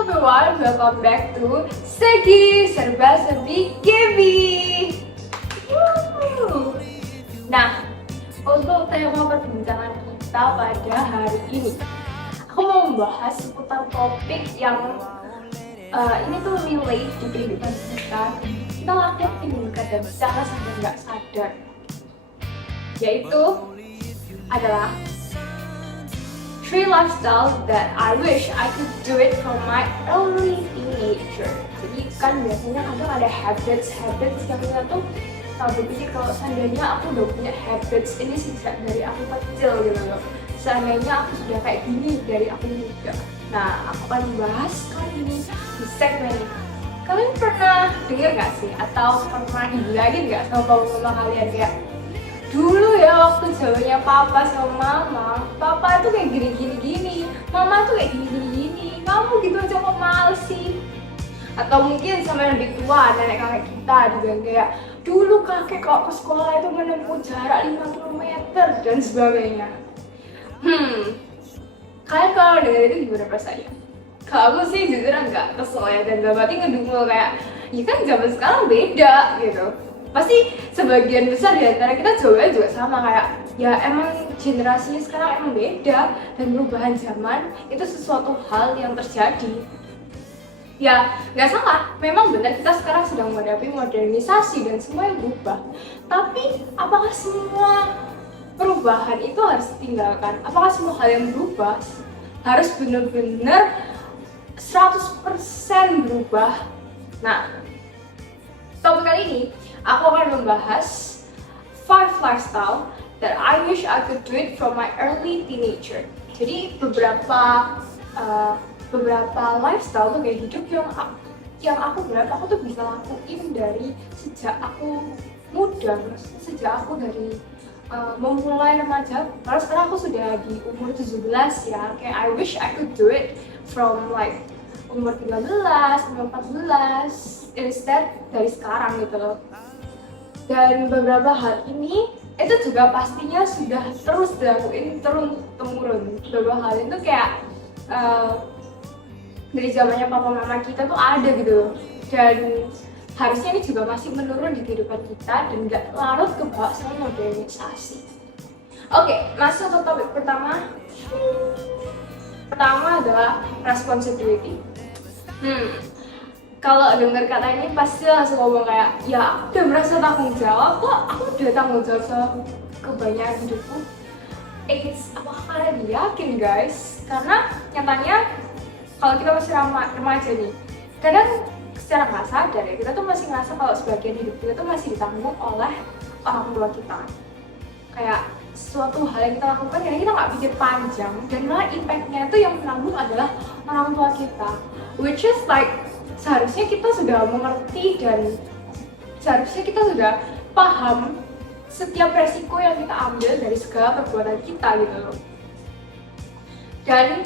everyone, welcome back to Segi Serba Serbi Gaby. Nah, untuk tema perbincangan kita pada hari ini, aku mau membahas seputar topik yang ini tuh relate di kehidupan kita lakuin kadang secara sadar nggak sadar, yaitu adalah 3 lifestyle that I wish I could do it from my early teenager. Jadi kan biasanya kadang ada habits yang kita tuh berpikir kalau seandainya aku udah punya habits ini sejak dari aku kecil gitu loh. Seandainya aku sudah kayak gini dari aku muda. Nah, aku akan membahas kali ini di segmen ini. Kalian pernah dengar gak sih? Atau pernah dibilangin gak sama mama kalian kayak dulu ya waktu zamannya papa sama mama, papa tuh kayak gini, mama tuh kayak gini, kamu gitu aja kok males sih. Atau mungkin sama yang lebih tua, nenek kakek kita juga kayak dulu kakek kalau ke sekolah itu menempuh jarak 50 meter dan sebagainya. Kalian kalau dengar itu gimana perasaannya? Kalau aku sih jujur enggak kesel ya, dan gak berarti ngedukung kayak ya kan zaman sekarang beda gitu. Pasti sebagian besar di antara kita jawabannya juga sama kayak ya emang generasinya sekarang emang beda, dan perubahan zaman itu sesuatu hal yang terjadi. Ya nggak salah, memang benar kita sekarang sedang menghadapi modernisasi dan semua yang berubah. Tapi apakah semua perubahan itu harus ditinggalkan? Apakah semua hal yang berubah harus benar-benar 100% berubah? Nah, topik kali ini aku akan membahas 5 lifestyle that I wish I could do it from my early teenager. Jadi beberapa lifestyle tuh kayak hidup yang aku tuh bisa lakuin dari sejak aku muda, sejak aku dari memulai remaja. Lalu sekarang aku sudah di umur 17 ya. Kayak I wish I could do it from like umur 13, umur 14 instead dari sekarang gitu loh. Dan beberapa hal ini itu juga pastinya sudah terus dilakuin turun-temurun. Beberapa hal itu kayak dari zamannya papa mama kita tuh ada gitu. Dan harusnya ini juga masih menurun di kehidupan kita dan nggak larut ke bawah sama modernisasi. Oke, masuk ke topik pertama. Pertama adalah responsibility. Kalau dengar kata ini pasti langsung ngomong kayak ya aku udah merasa tanggung jawab kok, aku udah tanggung jawab sama kebanyakan hidupku. Apakah kalian yakin guys? Karena nyatanya kalau kita masih remaja nih, kadang secara nggak sadar ya kita tuh masih ngerasa kalau sebagian hidup kita tuh masih ditanggung oleh orang tua kita. Kayak suatu hal yang kita lakukan karena kita nggak pikir panjang, dan malah impactnya itu yang menanggung adalah orang tua kita, which is like seharusnya kita sudah mengerti dan seharusnya kita sudah paham setiap resiko yang kita ambil dari segala perbuatan kita gitu loh. Dan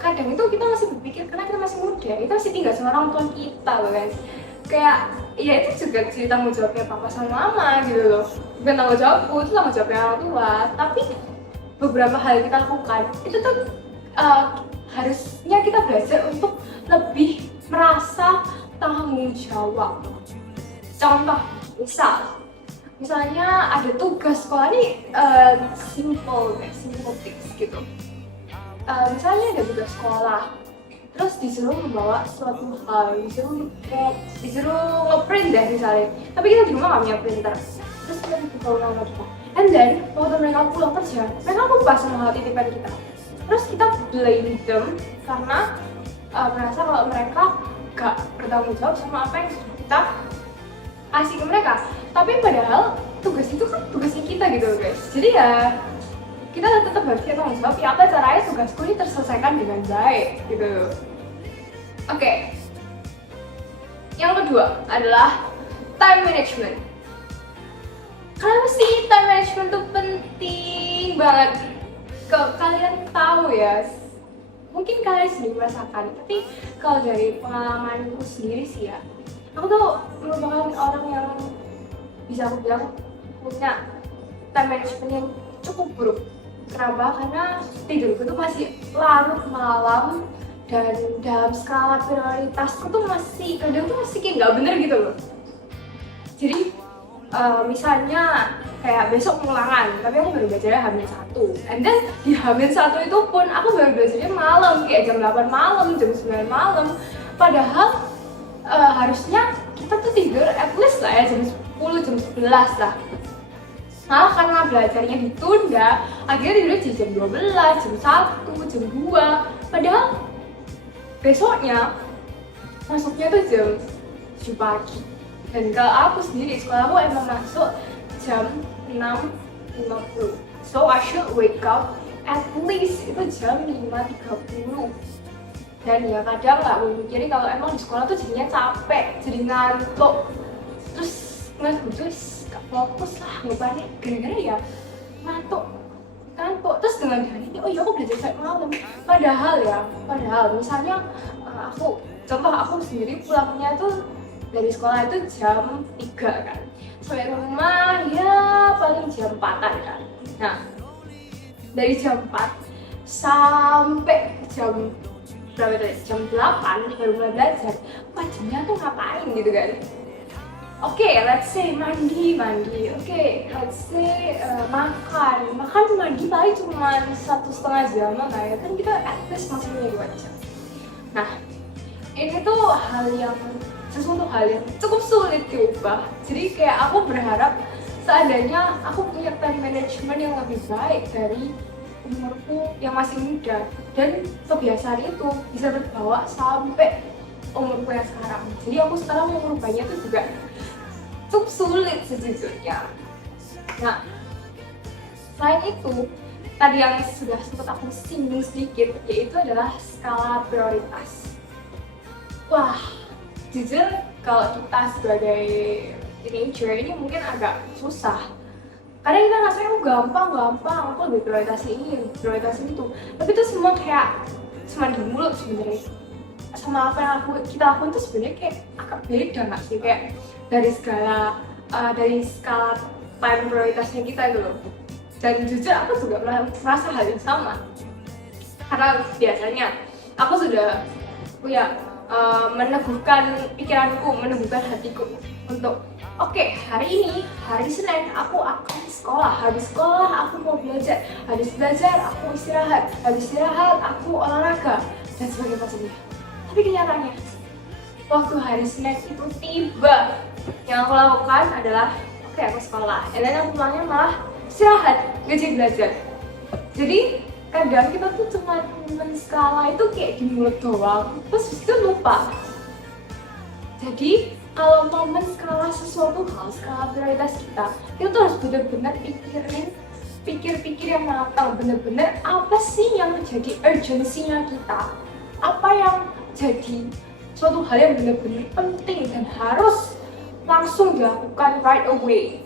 kadang itu kita masih berpikir karena kita masih muda, kita masih tinggal sama orang tua kita loh guys. Kayak ya itu juga jadi tanggung jawabnya papa sama mama gitu loh, bukan tanggung jawabku, itu tanggung jawabnya orang tua. Tapi beberapa hal yang kita lakukan itu tuh harusnya kita belajar untuk lebih merasa tanggung jawab. Contoh, misalnya ada tugas sekolah nih, simple tips gitu. Misalnya ada tugas sekolah, terus disuruh membawa suatu hal, disuruh ngeprint deh misalnya, tapi kita di rumah nggak punya printer, terus kita dibawa sama kita, and then waktu mereka pulang kerja, mereka lupa sama hal titipan kita, terus kita blame them karena merasa kalau mereka gak bertanggung jawab sama apa yang sudah kita kasih ke mereka. Tapi padahal tugas itu kan tugasnya kita gitu guys, jadi ya kita tetap harus tanggung jawab ya, apa caranya tugasku ini terselesaikan dengan baik gitu. Oke. Yang kedua adalah time management. Kalian pasti time management tuh penting banget. Kalian tahu ya, mungkin kalian sendiri merasakan, tapi kalau dari pengalamanku sendiri sih ya, aku tuh merupakan orang yang bisa aku bilang punya time management yang cukup buruk. Kenapa? Karena tidurku tuh masih larut malam dan dalam skala prioritasku tuh masih kadang tuh masih kayak nggak bener gitu loh. Jadi misalnya kayak besok ulangan, tapi aku baru belajarnya H-1, and then di H-1 itu pun aku baru belajarnya malam, kayak jam 8 malam, jam 9 malam, padahal harusnya kita tuh tidur at least lah ya jam 10, jam 11 lah. Malah karena belajarnya ditunda, akhirnya tidurnya jam 12, jam 1, jam 2, padahal besoknya masuknya tuh jam 7 pagi. Dan kalau aku sendiri, sekolah aku emang masuk jam 6.50, so I should wake up at least itu jam 5.30. Dan ya kadang nggak memikiri kalau emang di sekolah tuh jadinya capek, jadi ngantuk, terus terus gak fokus lah, ngebannya gara-gara ya ngantuk, terus dengan hari ini, oh iya aku belajar sampai malam, padahal misalnya aku sendiri pulangnya tuh dari sekolah itu jam 3 kan, sampai rumah ya paling jam 4-an kan. Nah dari jam 4 sampai jam berapa tadi? Jam 8 baru mulai belajar. Jamnya tuh ngapain gitu kan? Oke, let's say mandi. Oke, let's say makan mandi paling cuma 1,5 jam lah ya, kan kita at least masih punya 2 jam. Nah, ini tuh sesuatu hal yang cukup sulit diubah. Jadi kayak aku berharap seandainya aku punya time management yang lebih baik dari umurku yang masih muda, dan kebiasaan itu bisa terbawa sampai umurku yang sekarang. Jadi aku sekarang mau merubahnya itu juga cukup sulit sejujurnya. Nah, selain itu, tadi yang sudah sempat aku singgung sedikit, yaitu adalah skala prioritas. Wah, jujur kalau kita sebagai teenager ini mungkin agak susah. Karena kita rasanya gampang, aku lebih prioritasin ini, prioritasin itu. Tapi itu semua kayak cuma di mulut sebenarnya. Sama apa yang kita lakukan itu sebenarnya kayak agak beda nggak sih? Kayak dari skala time prioritasnya kita gitu loh. Dan jujur aku juga merasa hal yang sama. Karena biasanya aku sudah meneguhkan pikiranku, meneguhkan hatiku untuk oke, hari ini, hari Senin aku akan sekolah, habis sekolah aku mau belajar, habis belajar aku istirahat, habis istirahat aku olahraga, dan sebagainya. Tapi kenyataannya, waktu hari Senin itu tiba, yang aku lakukan adalah oke, aku sekolah, dan aku pulangnya malah istirahat, gak jadi belajar. Jadi kadang kita tuh cuma skala itu kayak di mulut doang, terus itu lupa. Jadi kalau mau men-skala sesuatu hal, skala prioritas kita tuh harus benar-benar pikir yang matang, benar-benar apa sih yang menjadi urgensinya kita, apa yang jadi suatu hal yang benar-benar penting dan harus langsung dilakukan right away.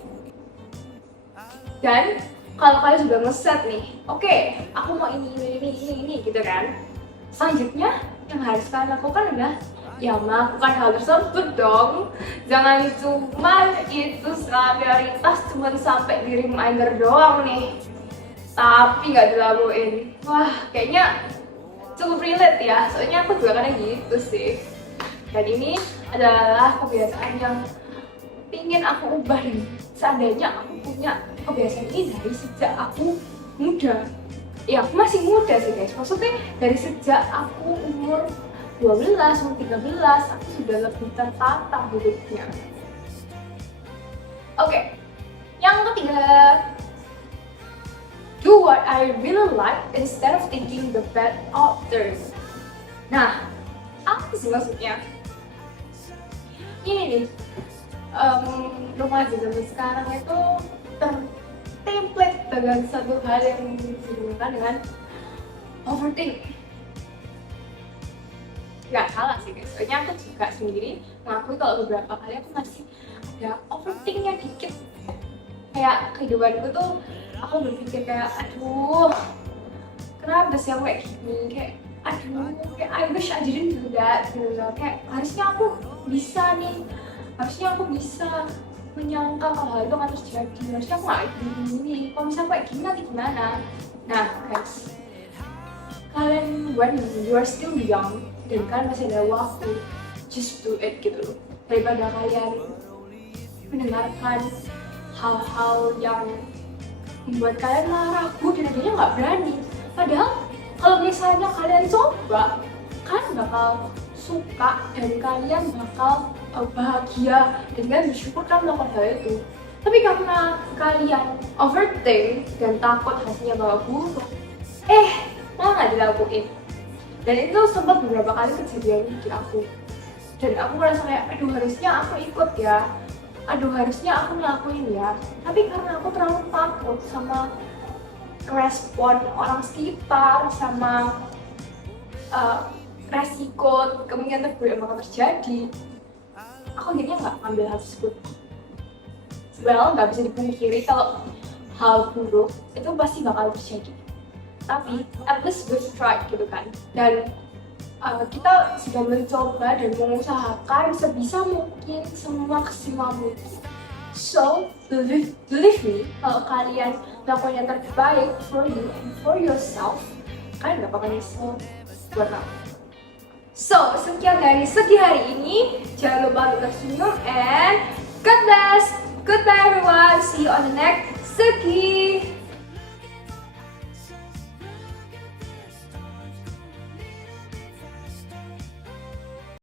Dan kalau kalian sudah ngeset nih, oke, aku mau ini gitu kan. Selanjutnya yang harus kalian lakukan adalah ya melakukan hal tersebut dong. Jangan cuma itu skala prioritas cuma sampai di reminder doang nih, tapi nggak dilakuin. Wah, kayaknya cukup relate ya, soalnya aku juga kadang gitu sih. Dan ini adalah kebiasaan yang ingin aku ubah, dan seandainya aku punya kebiasaan ini dari sejak aku muda. Ya, aku masih muda sih guys, maksudnya dari sejak aku umur 12, umur 13, aku sudah lebih tertata hidupnya. Oke, yang ketiga, do what I really like instead of thinking the bad others. Nah, apa sih maksudnya? Ini nih, remaja zaman sekarang itu tertemplate dengan satu hal yang dihubungkan dengan overthink. Gak salah sih guys, soalnya aku juga sendiri mengakui kalau beberapa kali aku masih ada overthinknya dikit. Kayak kehidupanku tuh, aku berpikir kayak aduh, kenapa sih aku kayak gini, kayak aduh, kayak I wish I didn't do that gitu loh. Kayak harusnya aku bisa nih, harusnya aku bisa menyangka kalau hal itu akan terjadi, harusnya aku gak gini, kalau misalnya kayak gini nanti gimana. Nah guys, kalian when you are still young dan kalian masih ada waktu, just do it gitu loh. Daripada kalian mendengarkan hal-hal yang membuat kalian malah ragu dan akhirnya nggak berani. Padahal kalau misalnya kalian coba, kalian bakal suka dan kalian bakal bahagia dan kalian bersyukur kan melakukan hal itu. Tapi karena kalian overthink dan takut hasilnya bakal buruk, malah nggak dilakuin. Dan itu sempat beberapa kali kejadian di aku. Dan aku merasa kayak, aduh harusnya aku ikut ya, aduh harusnya aku ngelakuin ya. Tapi karena aku terlalu takut sama respon orang sekitar, sama resiko kemungkinan terburuk yang bakal terjadi, aku akhirnya nggak ambil hal tersebut. Well, nggak bisa dipungkiri kalau hal buruk itu pasti bakal terjadi. Tapi at least we've tried gitu kan. Dan kita sudah mencoba dan mengusahakan sebisa mungkin, semaksimal mungkin. So, believe me, kalau kalian melakukan yang terbaik for you and for yourself, kalian gak bakal nyesel buat aku. So, sekian dari Segi hari ini. Jangan lupa untuk tersenyum and God bless. Goodbye everyone. See you on the next Segi.